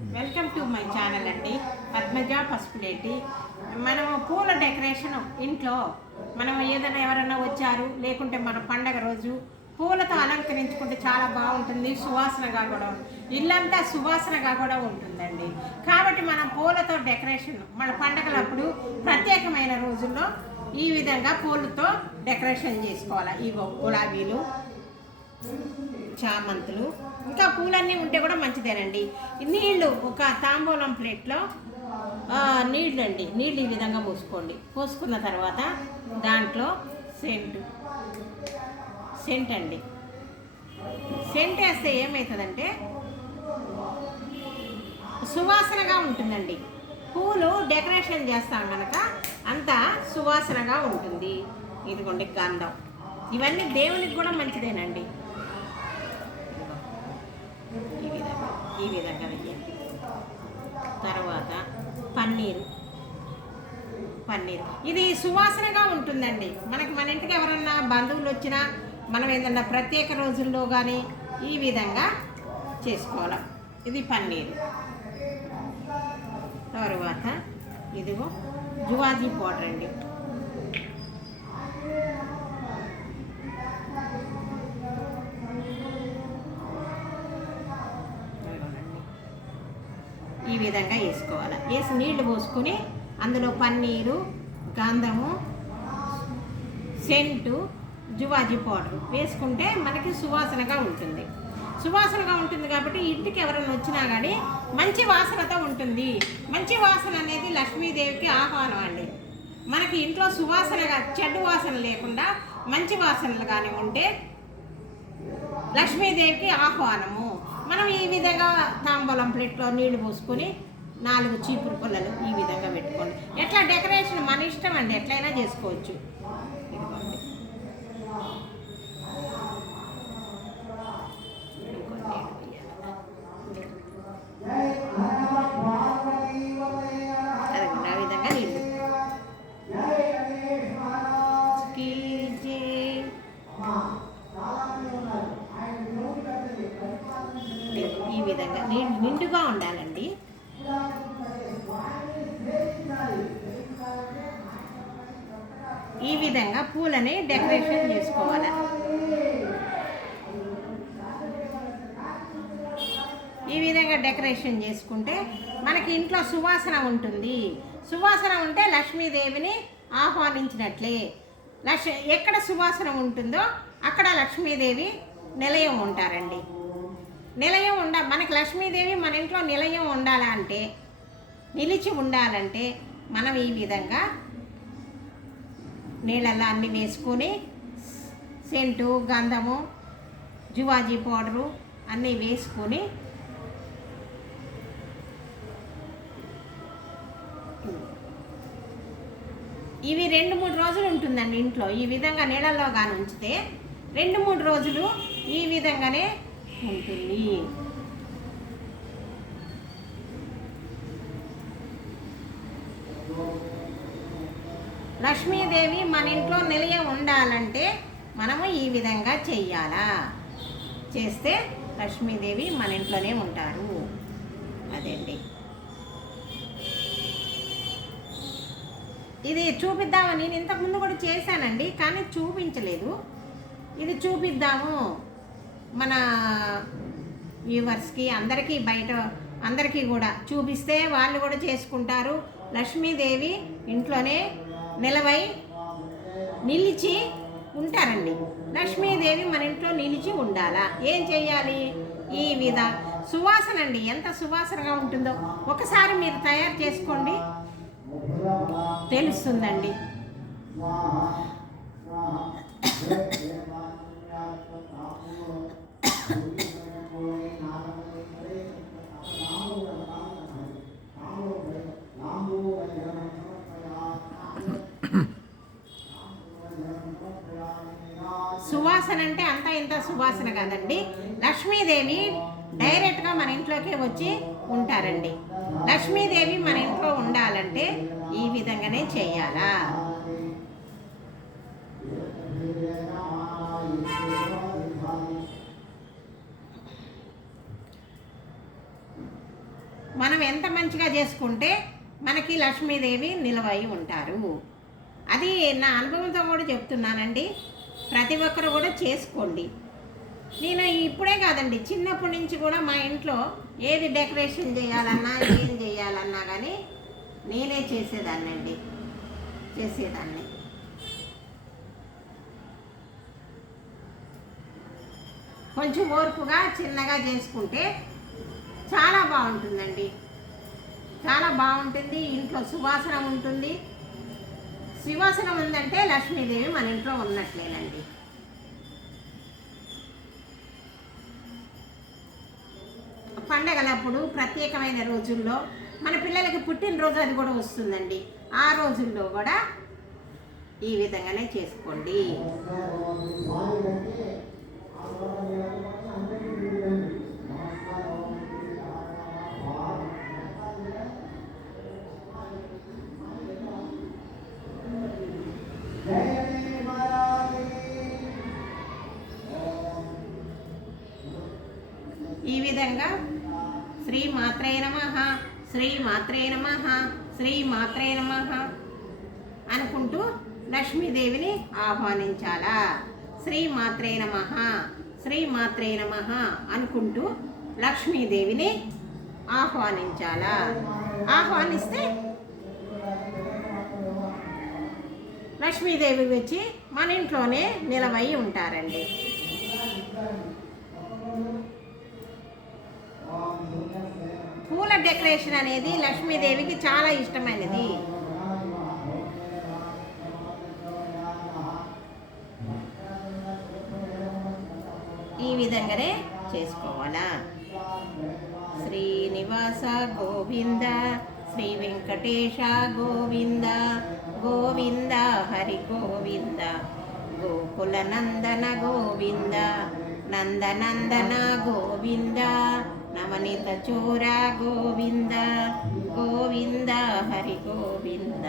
Welcome to my channel అండి. పద్మజ పసుపులేటి. మనము పూల డెకరేషన్ ఇంట్లో మనం ఏదైనా ఎవరైనా వచ్చారు లేకుంటే మన పండగ రోజు పూలతో అలంకరించుకుంటే చాలా బాగుంటుంది. సువాసనగా కూడా ఇల్లంతా సువాసనగా కూడా ఉంటుందండి. కాబట్టి మనం పూలతో డెకరేషన్ మన పండగలప్పుడు ప్రత్యేకమైన రోజుల్లో ఈ విధంగా పూలతో డెకరేషన్ చేసుకోవాలి. ఇగో గులాబీలు చామంతులు ఇంకా పూలన్నీ ఉంటే కూడా మంచిదేనండి. నీళ్ళు ఒక తాంబూలం ప్లేట్లో నీళ్ళు అండి నీళ్ళు ఈ విధంగా పోసుకోండి. పోసుకున్న తర్వాత దాంట్లో సెంట్ సెంట్ అండి సెంట్ వేస్తే ఏమవుతుందంటే సువాసనగా ఉంటుందండి. పూలు డెకరేషన్ చేస్తాం కనుక అంత సువాసనగా ఉంటుంది. ఇదిగోండి గంధం. ఇవన్నీ దేవునికి కూడా మంచిదేనండి ఈ విధంగా ఈ విధంగా వెయ్యాలి తర్వాత పన్నీరు. పన్నీరు. ఇది సువాసనగా ఉంటుందండి. మనకి మన ఇంటికి ఎవరన్నా బంధువులు వచ్చినా మనం ఏదన్నా ప్రత్యేక రోజుల్లో కానీ ఈ విధంగా చేసుకోవాలి. ఇది పన్నీరు. తర్వాత ఇదిగో జువాజీ పౌడర్ అండి. ఈ విధంగా వేసుకోవాలి. వేసి నీళ్ళు పోసుకొని అందులో పన్నీరు గంధము సెంటు జువాజీ పౌడర్ వేసుకుంటే మనకి సువాసనగా ఉంటుంది. సువాసనగా ఉంటుంది కాబట్టి ఇంటికి ఎవరైనా వచ్చినా కానీ మంచి వాసనతో ఉంటుంది. మంచి వాసన అనేది లక్ష్మీదేవికి ఆహ్వానం అండి. మనకి ఇంట్లో సువాసనగా చెడ్డు వాసన లేకుండా మంచి వాసనలు కానీ ఉంటే లక్ష్మీదేవికి ఆహ్వానము. మనం ఈ విధంగా తాంబూలం ప్లేట్లో నీళ్ళు పోసుకొని నాలుగు చీపురు పుల్లలు ఈ విధంగా పెట్టుకోండి. ఎట్లా డెకరేషన్ మన ఇష్టం అండి ఎట్లయినా చేసుకోవచ్చు. డెకరేషన్ చేసుకుంటే మనకి ఇంట్లో సువాసన ఉంటుంది. సువాసన ఉంటే లక్ష్మీదేవిని ఆహ్వానించినట్లే. లక్ష ఎక్కడ సువాసన ఉంటుందో అక్కడ లక్ష్మీదేవి నిలయం ఉంటారండి. నిలయం ఉండ మనకి లక్ష్మీదేవి మన ఇంట్లో నిలయం ఉండాలంటే నిలిచి ఉండాలంటే మనం ఈ విధంగా నీళ్ళల్లో అన్నీ వేసుకొని సెంటు గంధము జువాజీ పౌడరు అన్నీ వేసుకొని ఇవి రెండు మూడు రోజులు ఉంటుందండి ఇంట్లో. ఈ విధంగా నీళ్ళల్లో కానీ ఉంచితే రెండు మూడు రోజులు ఈ విధంగానే ఉంటుంది. లక్ష్మీదేవి మన ఇంట్లో నిలయ ఉండాలంటే మనము ఈ విధంగా చెయ్యాలా? చేస్తే లక్ష్మీదేవి మన ఇంట్లోనే ఉంటారు. అదండి. ఇది చూపిద్దామని నేను ఇంతకుముందు కూడా చేశానండి కానీ చూపించలేదు. ఇది చూపిద్దాము మన వ్యూవర్స్కి అందరికీ బయట అందరికీ కూడా. చూపిస్తే వాళ్ళు కూడా చేసుకుంటారు. లక్ష్మీదేవి ఇంట్లోనే నిలవై నిలిచి ఉంటారండి. లక్ష్మీదేవి మన ఇంట్లో నిలిచి ఉండాలా? ఏం చేయాలి ఈ విధ? సువాసన అండి ఎంత సువాసనగా ఉంటుందో. ఒకసారి మీరు తయారు చేసుకోండి. తెలుస్తుందండి. సువాసన అంటే అంత ఇంత సువాసన కాదండి. లక్ష్మీదేవి డైరెక్ట్గా మన ఇంట్లోకి వచ్చి ఉంటారండి. లక్ష్మీదేవి మన ఇంట్లో ఉండాలంటే ఈ విధంగానే చేయాలా? మనం ఎంత మంచిగా చేసుకుంటే మనకి లక్ష్మీదేవి నిలవై ఉంటారు. అది నా అనుభవంతో కూడా చెప్తున్నానండి. ప్రతి ఒక్కరు కూడా చేసుకోండి. నేను ఇప్పుడే కాదండి చిన్నప్పటి నుంచి కూడా మా ఇంట్లో ఏది డెకరేషన్ చేయాలన్నా ఏం చేయాలన్నా కానీ నేనే చేసేదాన్ని అండి చేసేదాన్ని. కొంచెం ఓర్పుగా చిన్నగా చేసుకుంటే చాలా బాగుంటుందండి. చాలా బాగుంటుంది. ఇంట్లో సువాసన ఉంటుంది. సువాసన ఉందంటే లక్ష్మీదేవి మన ఇంట్లో ఉన్నట్లేనండి. పండగలప్పుడు ప్రత్యేకమైన రోజుల్లో మన పిల్లలకి పుట్టినరోజు అది కూడా వస్తుందండి. ఆ రోజుల్లో కూడా ఈ విధంగానే చేసుకోండి. ఈ విధంగా శ్రీ మాత్రే నమ. శ్రీ మాత్రే నమ శ్రీ మాత్రే నమ అనుకుంటూ లక్ష్మీదేవిని ఆహ్వానించాలా? శ్రీ మాత్రే నమ శ్రీ మాత్రే నమ అనుకుంటూ లక్ష్మీదేవిని ఆహ్వానించాలా? ఆహ్వానిస్తే లక్ష్మీదేవి వచ్చి మన ఇంట్లోనే నిలవై ఉంటారండి. పూల డెకరేషన్ అనేది లక్ష్మీదేవికి చాలా ఇష్టమైనది. ఈ విధంగానే చేసుకోవాలా? శ్రీనివాస గోవింద శ్రీ వెంకటేశ గోవింద గోవింద హరి గోవింద గోకుల నందన గోవింద నందనందన గోవింద నవనీత చోర గోవింద గోవింద హరి గోవింద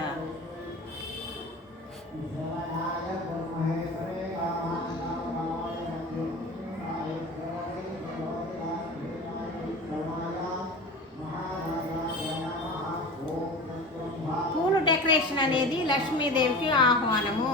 పూలు డెకరేషన్ అనేది లక్ష్మీదేవికి ఆహ్వానము.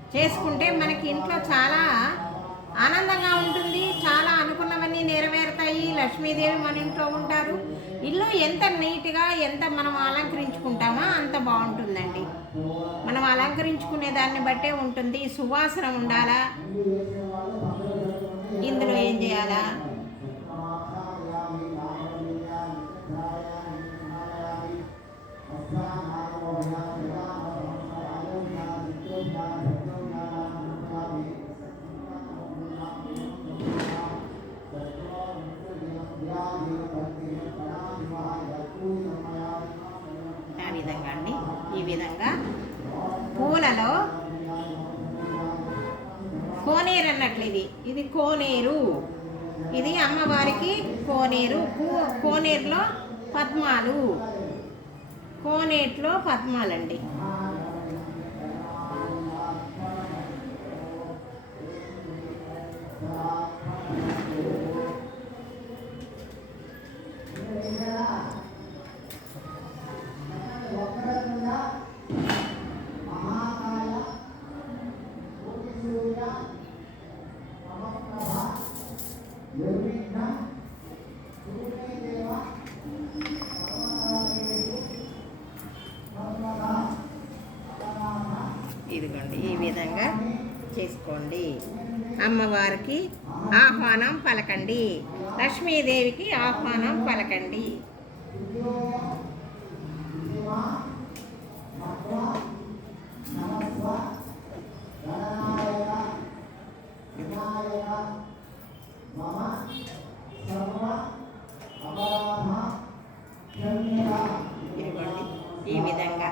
చేసుకుంటే మనకి ఇంట్లో చాలా ఆనందంగా ఉంటుంది. చాలా అనుకున్నవన్నీ నెరవేరుతాయి. లక్ష్మీదేవి మన ఇంట్లో ఉంటారు. ఇల్లు ఎంత నీట్గా ఎంత మనం అలంకరించుకుంటామో అంత బాగుంటుందండి. మనం అలంకరించుకునే దాన్ని బట్టే ఉంటుంది. సువాసన ఉండాలా? ఇందులో ఏం చేయాలా? కోనేరు అన్నట్లు ఇది. ఇది కోనేరు. ఇది అమ్మవారికి కోనేరు. కో- కోనేరులో పద్మాలు. కోనేట్లో పద్మాలండి. చేసుకోండి అమ్మవారికి ఆహ్వానం పలకండి. లక్ష్మీదేవికి ఆహ్వానం పలకండి. ఇదిగోండి ఈ విధంగా.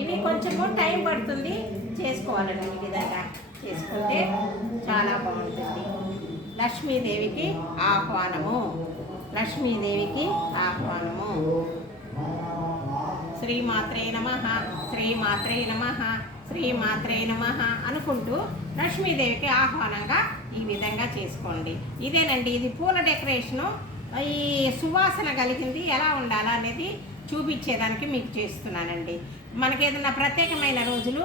ఇవి కొంచెము టైం పడుతుంది చేసుకోవాలండి ఈ విధంగా చేసుకుంటే చాలా బాగుంటుంది. లక్ష్మీదేవికి ఆహ్వానము. లక్ష్మీదేవికి ఆహ్వానము. శ్రీమాత్రే నమ శ్రీమాత్రే నమ శ్రీమాత్రే నమ అనుకుంటూ లక్ష్మీదేవికి ఆహ్వానంగా ఈ విధంగా చేసుకోండి. ఇదేనండి ఇది పూల డెకరేషను ఈ సువాసన కలిగింది ఎలా ఉండాలా అనేది చూపించేదానికి మీకు చేస్తున్నానండి. మనకి ఏదైనా ప్రత్యేకమైన రోజులు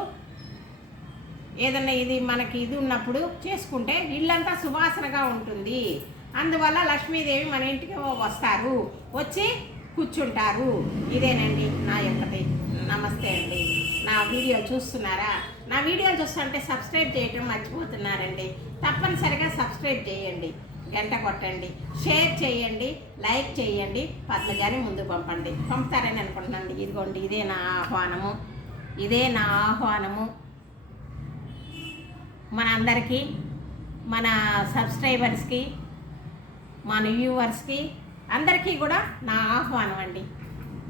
ఏదన్నా ఇది మనకి ఇది ఉన్నప్పుడు చేసుకుంటే ఇల్లంతా సువాసనగా ఉంటుంది. అందువల్ల లక్ష్మీదేవి మన ఇంటికి వస్తారు. వచ్చి కూర్చుంటారు. ఇదేనండి నా యొక్కటి. నమస్తే అండి. నా వీడియో చూస్తున్నారా? నా వీడియో చూస్తుంటే సబ్స్క్రైబ్ చేయటం మర్చిపోతున్నారండి. తప్పనిసరిగా సబ్స్క్రైబ్ చేయండి. గంట కొట్టండి. షేర్ చేయండి లైక్ చేయండి పద్మజాని ముందు పంపండి. పంపుతారని అనుకుంటున్నాను ఇదిగోండి ఇదే నా ఆహ్వానము. ఇదే నా ఆహ్వానము. మన అందరికీ మన సబ్స్క్రైబర్స్కి మన వ్యూవర్స్కి అందరికీ కూడా నా ఆహ్వానం అండి.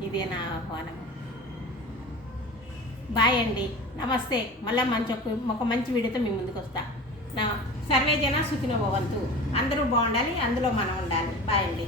ఇదే నా ఆహ్వానం బాయ్ అండి. నమస్తే. మళ్ళీ మంచి ఒక ఒక మంచి వీడియోతో మీ ముందుకు వస్తా. నా సర్వే జన సుఖినో అందరూ బాగుండాలి అందులో మనం ఉండాలి. బాయ్ అండి.